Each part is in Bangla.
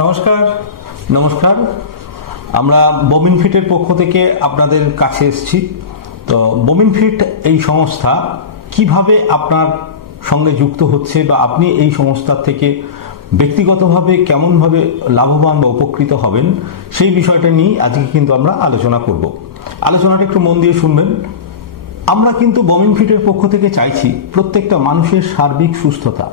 নমস্কার। নমস্কার, আমরা বমিন ফিটের পক্ষ থেকে আপনাদের কাছে এসেছি। তো বমিন ফিট এই সংস্থা কিভাবে আপনার সঙ্গে যুক্ত হচ্ছে বা আপনি এই সংস্থার থেকে ব্যক্তিগতভাবে কেমনভাবে লাভবান বা উপকৃত হবেন সেই বিষয়টা নিয়ে আজকে কিন্তু আমরা আলোচনা করব। আলোচনাটা একটু মন দিয়ে শুনবেন। আমরা কিন্তু বমিন ফিটের পক্ষ থেকে চাইছি প্রত্যেকটা মানুষের সার্বিক সুস্থতা,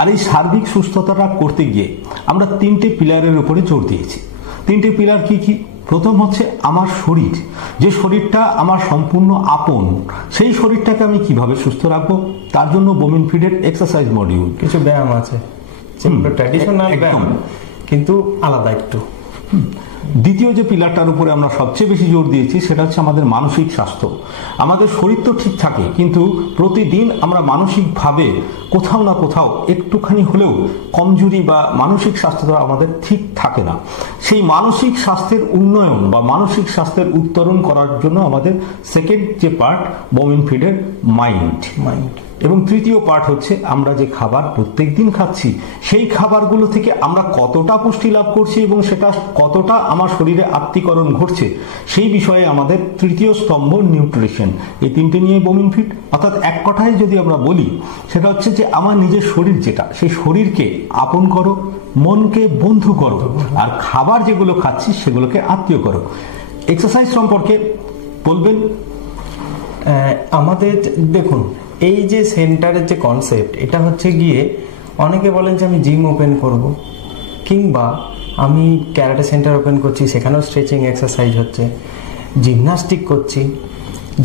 আর এই সার্বিক সুস্থতাটা করতে গিয়ে আমরা তিনটে পিলারের উপরে জোর দিয়েছি। তিনটে পিলার কি কি? প্রথম হচ্ছে আমার শরীর, যে শরীরটা আমার সম্পূর্ণ আপন, সেই শরীরটাকে আমি কিভাবে সুস্থ রাখবো, তার জন্য বমিন ফিটের এক্সারসাইজ মডিউল, কিছু ব্যায়াম আছে, ট্র্যাডিশনাল ব্যায়াম কিন্তু আলাদা একটু। দ্বিতীয় যে পিলারটার উপরে আমরা সবচেয়ে বেশি জোর দিয়েছি সেটা হচ্ছে আমাদের মানসিক স্বাস্থ্য। আমাদের শরীর তো ঠিক থাকে, কিন্তু প্রতিদিন আমরা মানসিকভাবে কোথাও না কোথাও একটুখানি হলেও কমজোরি বা মানসিক স্বাস্থ্যটা আমাদের ঠিক থাকে না। সেই মানসিক স্বাস্থ্যের উন্নয়ন বা মানসিক স্বাস্থ্যের উত্তরণ করার জন্য আমাদের সেকেন্ড যে পার্ট বমিন ফিডের মাইন্ড। এবং তৃতীয় পার্ট হচ্ছে আমরা যে খাবার প্রত্যেকদিন খাচ্ছি সেই খাবারগুলো থেকে আমরা কতটা পুষ্টি লাভ করছি এবং সেটা কতটা আমার শরীরে আত্মীকরণ ঘটছে সেই বিষয়ে আমাদের তৃতীয় স্তম্ভ নিউট্রিশন। এই তিনটে নিয়ে বমিন ফিট। অর্থাৎ এক কথায় যদি আমরা বলি সেটা হচ্ছে যে আমার নিজের শরীর যেটা, সেই শরীরকে আপন করো, মনকে বন্ধু করো, আর খাবার যেগুলো খাচ্ছি সেগুলোকে আত্মীয় করো। এক্সারসাইজ সম্পর্কে বলবেন? আমাদের দেখুন, এই যে সেন্টারের যে কনসেপ্ট, এটা হচ্ছে গিয়ে অনেকে বলেন যে আমি জিম ওপেন করব, কিংবা আমি ক্যারাটে সেন্টার ওপেন করছি, সেখানেও স্ট্রেচিং এক্সারসাইজ হচ্ছে, জিমনাস্টিক করছি,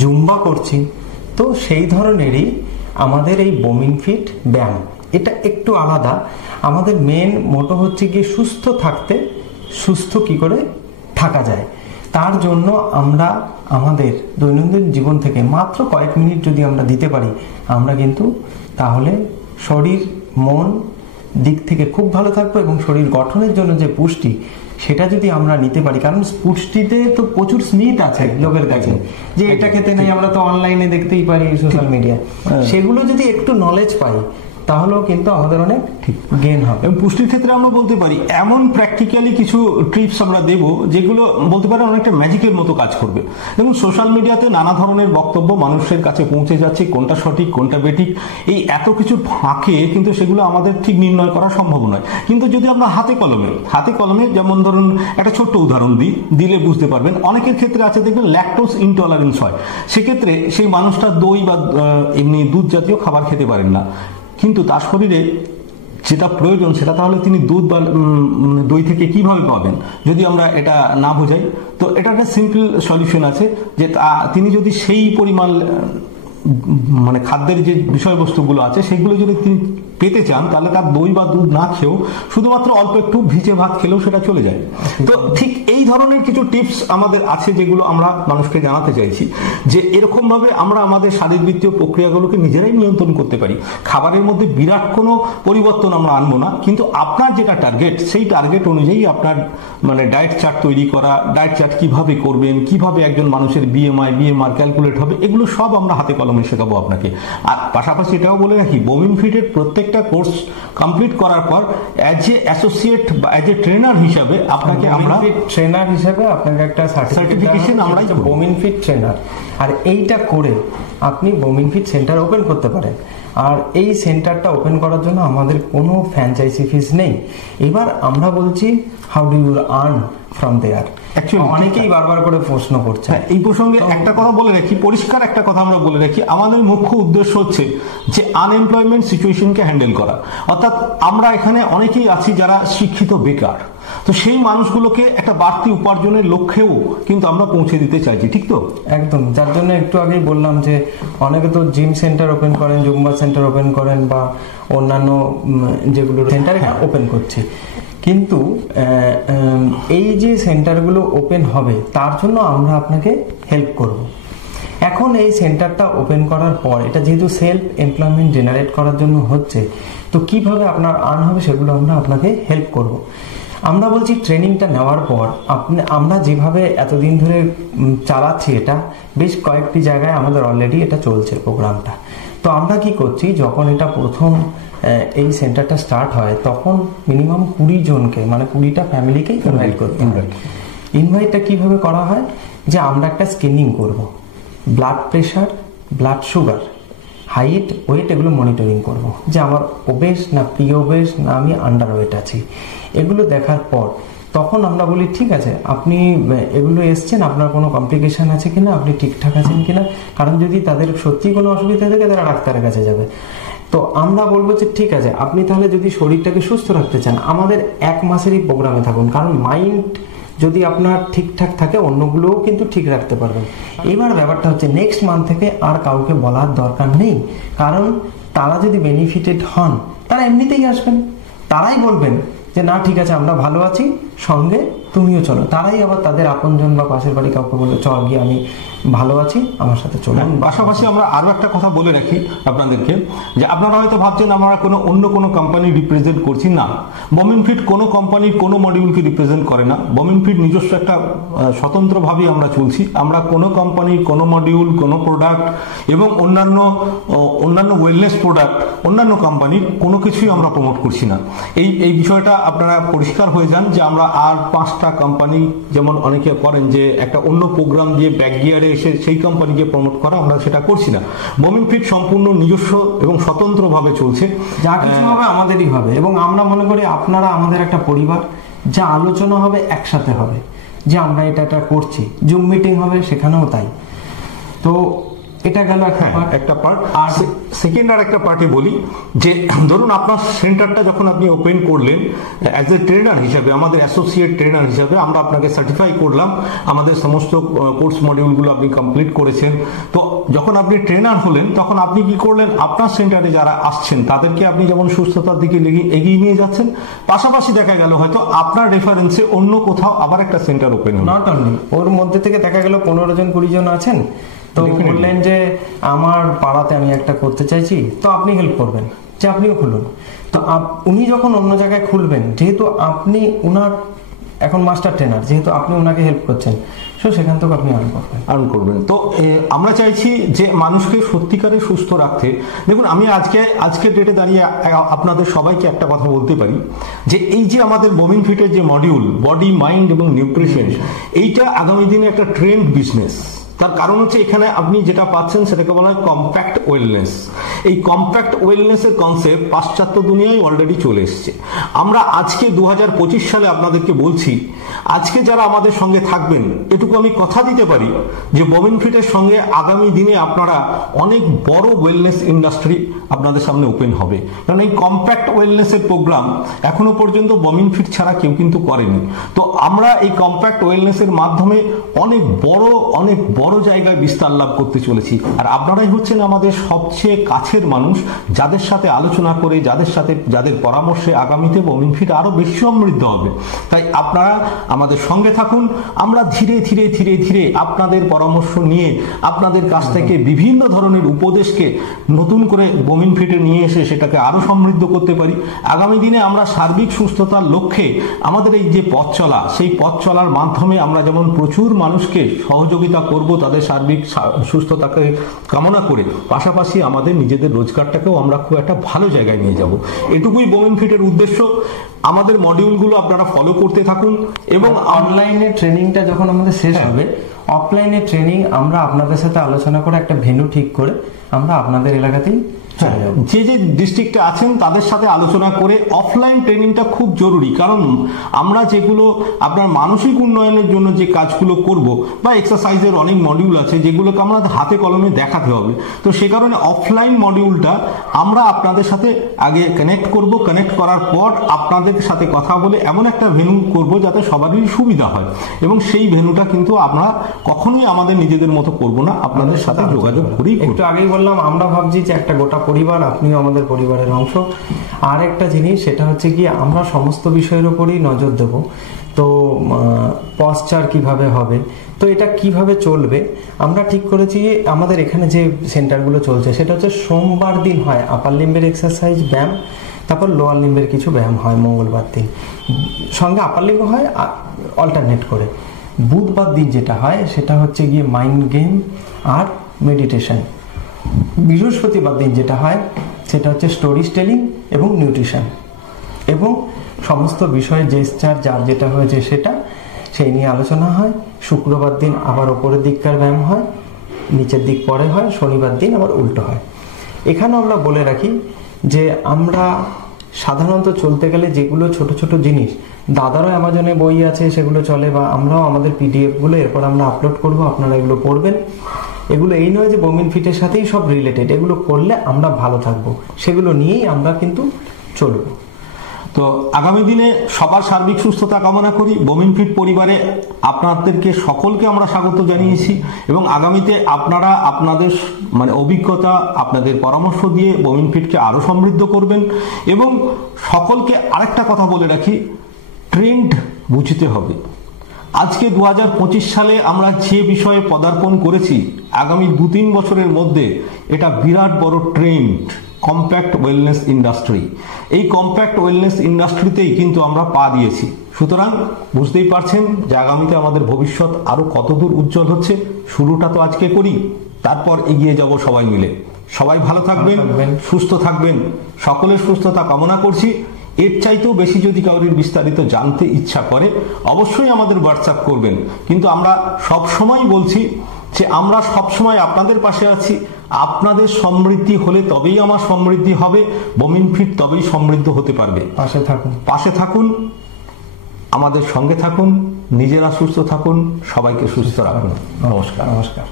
জুম্বা করছি। তো সেই ধরনেরই আমাদের এই বমিন ফিট ব্যায়াম, এটা একটু আলাদা। আমাদের মেন মোটো হচ্ছে গিয়ে সুস্থ থাকতে, সুস্থ কি করে থাকা যায় তার জন্য আমরা আমাদের দৈনন্দিন জীবন থেকে মাত্র কয়েক মিনিট যদি আমরা দিতে পারি, আমরা কিন্তু তাহলে শরীর মন দিক থেকে খুব ভালো থাকবো। এবং শরীর গঠনের জন্য যে পুষ্টি, সেটা যদি আমরা নিতে পারি, কারণ পুষ্টিতে তো প্রচুর স্মিথ আছে লোকের কাছে, যে এটা খেতে নেই, আমরা তো অনলাইনে দেখতেই পারি, সোশ্যাল মিডিয়া, সেগুলো যদি একটু নলেজ পাই তাহলেও কিন্তু আমাদের অনেক গেইন হবে। এবং পুষ্টির ক্ষেত্রে আমরা বলতে পারি এমন প্র্যাকটিক্যালি কিছু টিপস আমরা দেব যেগুলো বলতে পারি অনেকটা ম্যাজিকের মতো কাজ করবে। এবং সোশ্যাল মিডিয়াতে নানা ধরনের বক্তব্য মানুষের কাছে পৌঁছে যাচ্ছে, কোনটা সঠিক কোনটা বেঠিক, এই এত কিছুর ফাঁকে কিন্তু সেগুলো আমাদের ঠিক নির্ণয় করা সম্ভব নয়। কিন্তু যদি আমরা হাতে কলমে যেমন ধরুন একটা ছোট্ট উদাহরণ দিলে বুঝতে পারবেন। অনেকের ক্ষেত্রে আছে দেখবেন ল্যাকটোজ ইনটলারেন্স হয়, সেক্ষেত্রে সেই মানুষটা দই বা এমনি দুধ জাতীয় খাবার খেতে পারেন না, কিন্তু তার শরীরে যেটা প্রয়োজন সেটা তাহলে তিনি দুধ বা দই থেকে কিভাবে পাবেন যদি আমরা এটা না বোঝাই? তো এটা একটা সিম্পল সলিউশন আছে, যে তিনি যদি সেই পরিমাণ মানে খাদ্যের যে বিষয়বস্তুগুলো আছে সেগুলো যদি তিনি পেতে চান, তাহলে তার দই বা দুধ না খেয়েও শুধুমাত্র অল্প একটু ভিজে ভাত খেলেও সেটা চলে যায়। তো ঠিক এই ধরনের কিছু টিপস আমাদের আছে যেগুলো আমরা মানুষকে জানাতে চাইছি, যে এরকম ভাবে আমরা আমাদের শারীরবৃত্তীয় প্রক্রিয়াগুলোকে নিজেরাই নিয়ন্ত্রণ করতে পারি। খাবারের মধ্যে বিরাট কোনো পরিবর্তন আমরা আনবো না, কিন্তু আপনার যেটা টার্গেট সেই টার্গেট অনুযায়ী আপনার মানে ডায়েট চার্ট তৈরি করা, ডায়েট চার্ট কিভাবে করবেন, কিভাবে একজন মানুষের বিএমআর ক্যালকুলেট হবে, এগুলো সব আমরা হাতে কলমে শেখাবো আপনাকে। আর পাশাপাশি এটাও বলে রাখি, বমিন ফিটের প্রত্যেকটা কোর্স কমপ্লিট করার পর অ্যাজ এ অ্যাসোসিয়েট বা অ্যাজ এ ট্রেনার হিসাবে আপনাকে আপনাকে একটা সার্টিফিকেশন আমরা বমিন ফিট ট্রেনার, আর এইটা করে আপনি বমিন ফিট সেন্টার ওপেন করতে পারেন। আর এই সেন্টারটা ওপেন করার জন্য আমাদের কোনো ফ্র্যাঞ্চাইজি ফিস নেই। এবার আমরা বলছি how do you earn from there. অনেকেই বারবার করে প্রশ্ন করছে। এই প্রসঙ্গে একটা কথা বলে রাখি, পরিষ্কার একটা কথা আমরা বলে রাখি, আমাদের মুখ্য উদ্দেশ্য হচ্ছে যে আনএমপ্লয়মেন্ট সিচুয়েশনকে হ্যান্ডেল করা। অর্থাৎ আমরা এখানে অনেকেই আছি যারা শিক্ষিত বেকার, তো সেই মানুষগুলোকে একটা বাড়তি উপার্জনের লক্ষ্যেও কিন্তু আমরা পৌঁছে দিতে চাইছি, ঠিক তো? একদম। যার জন্য একটু আগেই বললাম যে অনেকে তো জিম সেন্টার ওপেন করেন, জুম্বা সেন্টার ওপেন করেন, বা অন্যান্য যেগুলো সেন্টার ওপেন করছে, কিন্তু এই যে সেন্টারগুলো ওপেন হবে তার জন্য আমরা আপনাকে হেল্প করব। এখন এই সেন্টারটা ওপেন করার পর এটা যেহেতু সেলফ এমপ্লয়মেন্ট জেনারেট করার জন্য হচ্ছে, তো কিভাবে আপনার আর্ন হবে সেগুলো আমরা আপনাকে হেল্প করব। আমরা বলছি ট্রেনিংটা নেওয়ার পর আমরা যেভাবে এতদিন ধরে চালাচ্ছি, এটা বেশ কয়েকটি জায়গায় আমাদের অলরেডি এটা চলছে প্রোগ্রামটা। তো আমরা কি করছি, যখন এটা প্রথম এই সেন্টারটা স্টার্ট হয় তখন মিনিমাম 20 জনকে, মানে 20টা ফ্যামিলিকেই ইনভাইট করতে হয়। ইনভাইটটা কিভাবে করা হয়, যে আমরা একটা স্ক্রিনিং করব, blood pressure, blood sugar, height, weight এগুলো মনিটরিং করব, যে আমার ওবেস না প্রি ওবেস না আমি আন্ডার ওয়েট আছি। এগুলো দেখার পর তখন আমরা বলি ঠিক আছে আপনি এগুলো এসছেন, আপনার কোনো কমপ্লিকেশন আছে কিনা, আপনি ঠিকঠাক আছেন কিনা, কারণ যদি তাদের সত্যি কোনো অসুবিধা থাকে তারা ডাক্তারের কাছে যাবে। তো আমরা বলবো যে ঠিক আছে আপনি তাহলে যদি শরীরটাকে সুস্থ রাখতে চান আমাদের 1 মাসেরই প্রোগ্রামে থাকুন, কারণ মাইন্ড যদি আপনার ঠিকঠাক থাকে অন্যগুলোও কিন্তু ঠিক রাখতে পারবেন। এবার ব্যাপারটা হচ্ছে নেক্সট মান্থ থেকে আর কাউকে বলার দরকার নেই, কারণ তারা যদি বেনিফিটেড হন তারা এমনিতেই আসবেন, তারাই বলবেন যে না ঠিক আছে আমরা ভালো আছি, সঙ্গে তুমিও চলো। তারাই আবার তাদের আপনজন বা পাশের বাড়ি কাউকে বললো চল গিয়ে আমি ভালো আছি, আমার সাথে চলুন। পাশাপাশি আমরা আরো একটা কথা বলে রাখি আপনাদেরকে, যে আপনারা হয়তো ভাবছেন আমরা অন্য কোনো কোম্পানি রিপ্রেজেন্ট করছি না। বমিনফিট কোনো কোম্পানির কোনো মডিউলকে রিপ্রেজেন্ট করে না। বমিনফিট নিজস্ব একটা স্বতন্ত্রভাবেই আমরা চলছি। আমরা কোনো কোম্পানির কোনো মডিউল, কোনো প্রোডাক্ট এবং অন্যান্য ওয়েলনেস প্রোডাক্ট অন্যান্য কোম্পানির কোনো কিছুই আমরা প্রমোট করছি না। এই বিষয়টা আপনারা পরিষ্কার হয়ে যান, যে আমরা আর 5টা কোম্পানি যেমন অনেকে করেন যে একটা অন্য প্রোগ্রাম দিয়ে ব্যাক গিয়ারে এসে সেই কোম্পানিকে প্রমোট করা, আমরা সেটা করছি না। বমিনফিট সম্পূর্ণ নিজস্ব এবং স্বতন্ত্রভাবে চলছে, যা কিছু হবে আমাদেরই হবে। এবং আমরা মনে করি আপনারা আমাদের একটা পরিবার, যা আলোচনা হবে একসাথে হবে, যে আমরা এটা করছি। জুম মিটিং হবে সেখানেও তাই। তো এটা গেল একটা পার্ট। আর সেকেন্ড আর একটা পার্টে বলি, যে ধরুন আপনার সেন্টারটা যখন আপনি ওপেন করলেন অ্যাজ এ ট্রেনার হিসাবে, আমাদের অ্যাসোসিয়েট ট্রেনার হিসাবে আমরা আপনাকে সার্টিফাই করলাম, আমাদের সমস্ত কোর্স মডিউলগুলো আপনি কমপ্লিট করেছেন। তো যখন আপনি ট্রেনার হলেন তখন আপনি কি করলেন, আপনার সেন্টারে যারা আসছেন তাদেরকে আপনি যেমন সুস্থতার দিকে এগিয়ে নিয়ে যাচ্ছেন, পাশাপাশি দেখা গেল হয়তো আপনার রেফারেন্সে অন্য কোথাও আবার একটা সেন্টার ওপেন হলো। নট অনলি, ওর মধ্যে থেকে দেখা গেল 15 জন 20 জন আছেন, তো বললেন যে আমার পাড়াতে আমি একটা করতে চাইছি, তো আপনি হেল্প করবেন, যে আপনিও খুলুন। তো উনি যখন অন্য জায়গায় খুলবেন, যেহেতু আপনি উনার এখন মাস্টার ট্রেনার, যেহেতু আপনি ওনাকে হেল্প করছেন, সেখান থেকে আপনি আর্ন করবেন। তো আমরা চাইছি যে মানুষকে সত্যিকারে সুস্থ রাখতে। দেখুন, আমি আজকে ডেটে দাঁড়িয়ে আপনাদের সবাইকে একটা কথা বলতে পারি, যে এই যে আমাদের বমিনফিটের যে মডিউল বডি, মাইন্ড এবং নিউট্রিশন, এইটা আগামী দিনে একটা ট্রেন্ড বিজনেস। তার কারণ হচ্ছে এখানে আপনি যেটা পাচ্ছেন সেটাকে বলা হয় কম্প্যাক্ট ওয়েলনেস। এই কম্প্যাক্ট ওয়েলনেসের কনসেপ্ট পাশ্চাত্য দুনিয়ায় অলরেডি চলে এসেছে। আমরা আজকে 2025 সালে আপনাদেরকে বলছি, আজকে যারা আমাদের সঙ্গে থাকবেন, এটুকু আমি কথা দিতে পারি যে বমিনফিটের সঙ্গে আগামী দিনে আপনারা অনেক বড় ওয়েলনেস ইন্ডাস্ট্রি আপনাদের সামনে ওপেন হবে। কারণ এই কম্প্যাক্ট ওয়েলনেসের প্রোগ্রাম এখনো পর্যন্ত বমিনফিট ছাড়া কেউ কিন্তু করেনি। তো আমরা এই কম্প্যাক্ট ওয়েলনেসের মাধ্যমে অনেক বড় জায়গায় বিস্তার লাভ করতে চলেছি। আর আপনারাই হচ্ছেন আমাদের সবচেয়ে কাছের মানুষ, যাদের সাথে আলোচনা করে, যাদের পরামর্শে আগামীতে বমিনফিট আরো বেশি সমৃদ্ধ হবে। তাই আপনারা আমাদের সঙ্গে থাকুন। আমরা ধীরে ধীরে ধীরে ধীরে আপনাদের পরামর্শ নিয়ে আপনাদের কাছ থেকে বিভিন্ন ধরনের উপদেশকে নতুন করে বমিনফিটে নিয়ে এসে সেটাকে আরো সমৃদ্ধ করতে পারি। আগামী দিনে আমরা সার্বিক সুস্থতার লক্ষ্যে আমাদের এই যে পথ চলা, সেই পথ চলার মাধ্যমে আমরা যেমন প্রচুর মানুষকে সহযোগিতা করব তাদের সার্বিক সুস্থতাকে কামনা করে, পাশাপাশি আমাদের নিজেদের রোজগারটাকেও আমরা খুব একটা ভালো জায়গায় নিয়ে যাব। এটুকুই বমিনফিটের উদ্দেশ্য। আমাদের মডিউলগুলো আপনারা ফলো করতে থাকুন এবং অনলাইনে ট্রেনিংটা যখন আমাদের শেষ হবে, অফলাইনে ট্রেনিং আমরা আপনাদের সাথে আলোচনা করে একটা ভেন্যু ঠিক করে আমরা আপনাদের এলাকাতেই যে ডিস্ট্রিক্টে আছেন তাদের সাথে আলোচনা করে অফলাইন ট্রেনিংটা খুব জরুরি। কারণ আমরা যেগুলো আপনার মানসিক উন্নয়নের জন্য যে কাজগুলো করব, বা এক্সারসাইজের অনেক মডিউল আছে যেগুলোকে আমরা হাতে কলমে দেখাতে হবে, তো সে কারণে অফলাইন মডিউলটা আমরা আপনাদের সাথে আগে কানেক্ট করব। কানেক্ট করার পর আপনাদের সাথে কথা বলে এমন একটা ভেন্যু করব যাতে সবারই সুবিধা হয়, এবং সেই ভেন্যুটা কিন্তু আমরা কখনোই আমাদের নিজেদের মতো করব না, আপনাদের সাথে যোগাযোগ করেই। একটু আগেই বললাম আমরা ভাবছি যে একটা গোটা পরিবার, আপনিও আমাদের পরিবারের অংশ। আর একটা জিনিস, সেটা হচ্ছে কি আমরা সমস্ত বিষয়ের উপরই নজর দেব। তো পশ্চার কিভাবে হবে, তো এটা কিভাবে চলবে, আমরা ঠিক করেছি আমাদের এখানে যে সেন্টারগুলো চলছে সেটা হচ্ছে সোমবার দিন হয় আপার লিম্বের এক্সারসাইজ ব্যায়াম, তারপর লোয়ার লিম্বের কিছু ব্যায়াম হয় মঙ্গলবার দিন, সঙ্গে আপার লিম্ব হয় অল্টারনেট করে। বুধবার দিন যেটা হয় সেটা হচ্ছে গিয়ে মাইন্ড গেম আর মেডিটেশন। বৃহস্পতিবার দিন যেটা হয় সেটা হচ্ছে স্টোরি টেলিং এবং নিউট্রিশন, এবং সমস্ত বিষয়ে জেস্চার যার যেটা হয়েছে সেটা সেই নিয়ে আলোচনা হয়। শুক্রবার দিন আবার ওপরের দিককার ব্যায়াম হয়, নিচের দিক পরে হয়, শনিবার দিন আবার উল্টো হয়। এখানে আমরা বলে রাখি যে আমরা সাধারণত চলতে গেলে যেগুলো ছোট ছোট জিনিস, দাদারও অ্যামাজনে বই আছে সেগুলো চলে, বা আমরাও আমাদের পিডিএফ গুলো এরপর আমরা আপলোড করব, আপনারা এগুলো পড়বেন। এগুলো এই নয় যে বমিন ফিটের সাথেই সব রিলেটেড, এগুলো করলে আমরা ভালো থাকবো, সেগুলো নিয়েই আমরা কিন্তু চলবো। তো আগামী দিনে সবার সার্বিক সুস্থতা কামনা করি। বমিন ফিট পরিবারে আপনাদেরকে সকলকে আমরা স্বাগত জানিয়েছি, এবং আগামীতে আপনারা আপনাদের অভিজ্ঞতা, আপনাদের পরামর্শ দিয়ে বমিন ফিটকে আরো সমৃদ্ধ করবেন। এবং সকলকে আরেকটা কথা বলে রাখি, ট্রেন্ড বুঝতে হবে। আজকে 2025 সালে আমরা যে বিষয়ে পদার্পণ করেছি, আগামী 2-3 বছরের মধ্যে এটা বিরাট বড় ট্রেন্ড, কম্প্যাক্ট ওয়েলনেস ইন্ডাস্ট্রি। এই কম্প্যাক্ট ওয়েলনেস ইন্ডাস্ট্রিতেই কিন্তু আমরা পা দিয়েছি। সুতরাং বুঝতেই পারছেন যে আগামীতে আমাদের ভবিষ্যৎ আরো কতদূর উজ্জ্বল হচ্ছে। শুরুটা তো আজকে করি, তারপর এগিয়ে যাব সবাই মিলে। সবাই ভালো থাকবেন, সুস্থ থাকবেন, সকলের সুস্থতা কামনা করছি। এর চাইতেও বেশি যদি কাউরির বিস্তারিত জানতে ইচ্ছা করে অবশ্যই আমাদের হোয়াটসঅ্যাপ করবেন। কিন্তু আমরা সব সময় বলছি যে আমরা সবসময় আপনাদের পাশে আছি। আপনাদের সমৃদ্ধি হলে তবেই আমার সমৃদ্ধি হবে, বমিন ফিট তবেই সমৃদ্ধ হতে পারবে। পাশে থাকুন, আমাদের সঙ্গে থাকুন, নিজেরা সুস্থ থাকুন, সবাইকে সুস্থ রাখুন। নমস্কার।